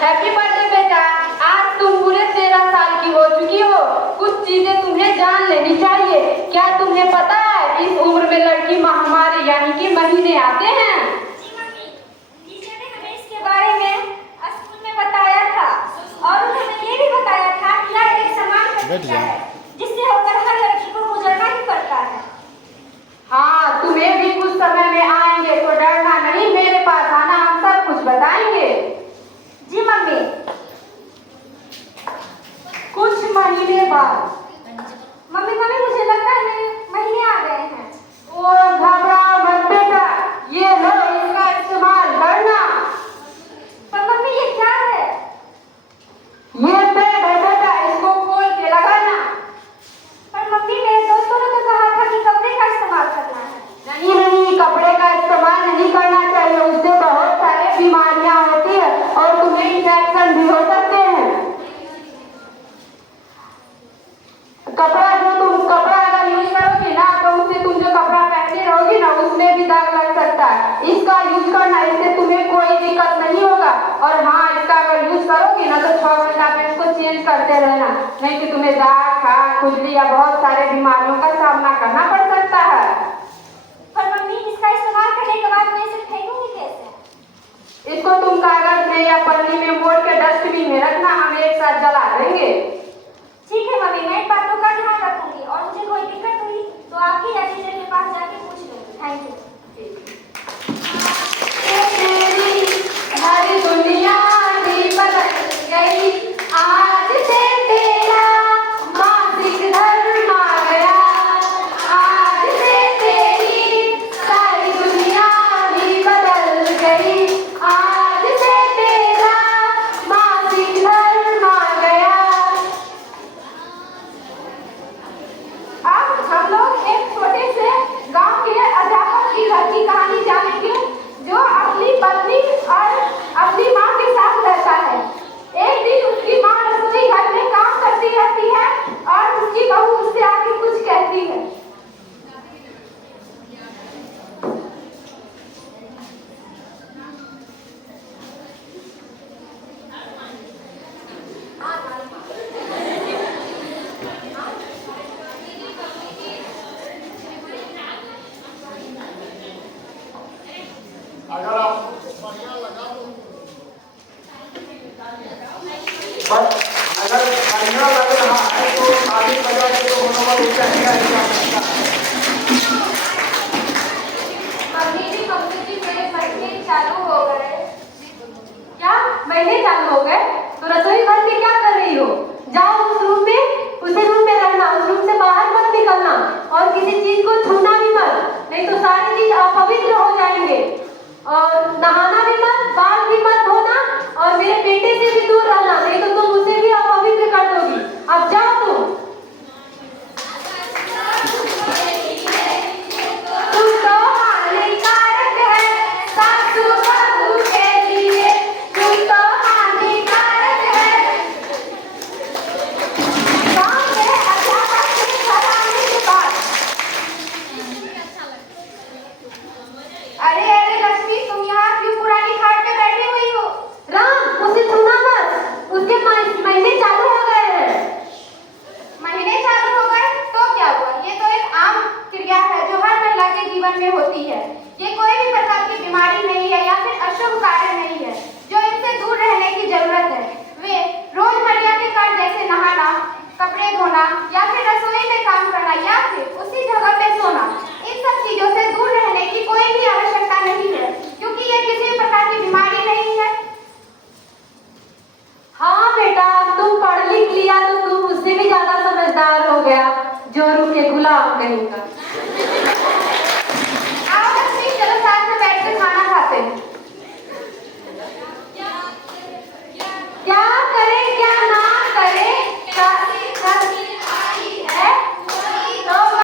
Happy birthday बेटा। आज तुम पूरे 13 साल की हो चुकी हो। कुछ चीजें तुम्हें जान लेनी चाहिए। क्या तुम्हें पता है इस उम्र में लड़की महामारी यानी कि महीने आते हैं? जी मम्मी, टीचर ने हमें इसके बारे में स्कूल में बताया था और उन्होंने ये भी बताया था कि यह एक समान प्रक्रिया है जिससे होकर हर लड़की को गुजरना ही पड़ता है। हाँ, तुम्हें भी कुछ समय में आएंगे तो डरना नहीं, मेरे पास आना, हम सब कुछ बताएंगे। जी मम्मी। कुछ महीने बाद। मम्मी मुझे लगता है महीने आ गए हैं। ओ घबराओ मत बेटा, ये लो इसका इस्तेमाल करना। पर मम्मी ये क्या है? ये पेड़ है बेटा, इसको खोल के लगाना। पर मम्मी मेरे दोस्तों ने तो कहा था कि कपड़े का इस्तेमाल करना है। नहीं, कपड़े का इस्तेमाल नहीं करना चाहिए, उससे बहुत सारी बीमारियां होती है और तुम्हें इंफेक्शन भी हो सकते हैं। कपड़ा अगर यूज करोगी ना तो उससे तुम जो कपड़ा पहनती रहोगी ना उसमें भी दाग लग सकता है। इसका यूज करना, इससे तुम्हें कोई दिक्कत नहीं होगा। और हाँ, इसका अगर यूज करोगी ना तो 6 घंटा में इसको चेंज करते रहना, नहीं कि तुम्हें दाग, खाज, खुजली या बहुत सारे बीमारियों का सामना करना पड़ सकता है। पर मम्मी इसका इस्तेमाल करने के बाद मैं इसे फेंकूंगी कैसे? इसको तुम कागज में या पन्नी में मोड़ के डस्टबिन में रखना, हम एक साथ जला देंगे। ठीक है मम्मी, मैं इन बातों का ध्यान रखूंगी और मुझे कोई दिक्कत हुई तो आपकी या टीचर के पास जाके पूछ लूंगी। Thank you. हरी दुनिया भी बदल गई, आज से तेरा मासिक धर्म आ गया। आज से तेरी सारी दुनिया भी बदल गई, आज से तेरा मासिक धर्म आ गया। अब हम लोग एक छोटे से गांव के अध्यापक की घर की कहानी जानेंगे जो अपनी पत्नी और अपनी माँ के साथ रहता है। एक दिन उसकी माँ रसोई घर में काम करती रहती है और उसकी बहू उससे आके कुछ कहती है। अगर आपको बढ़िया लगा तो अगर बढ़िया लग रहा है तो ताली बजा के तो मनोबल ऊंचा है। मम्मी जी मेरे महीने चालू हो गए। क्या महीने चालू हो गए? तो रसोई घर में क्या कर रही हो? जाओ उस रूम में, उसी रूम में रहना, उस रूम से बाहर मत निकलना और किसी चीज को छूना भी मत, नहीं तो सारी चीज अपवित्र हो जाएंगे। और नहाना भी मत, बाल भी मत धोना और मेरे बेटे से भी दूर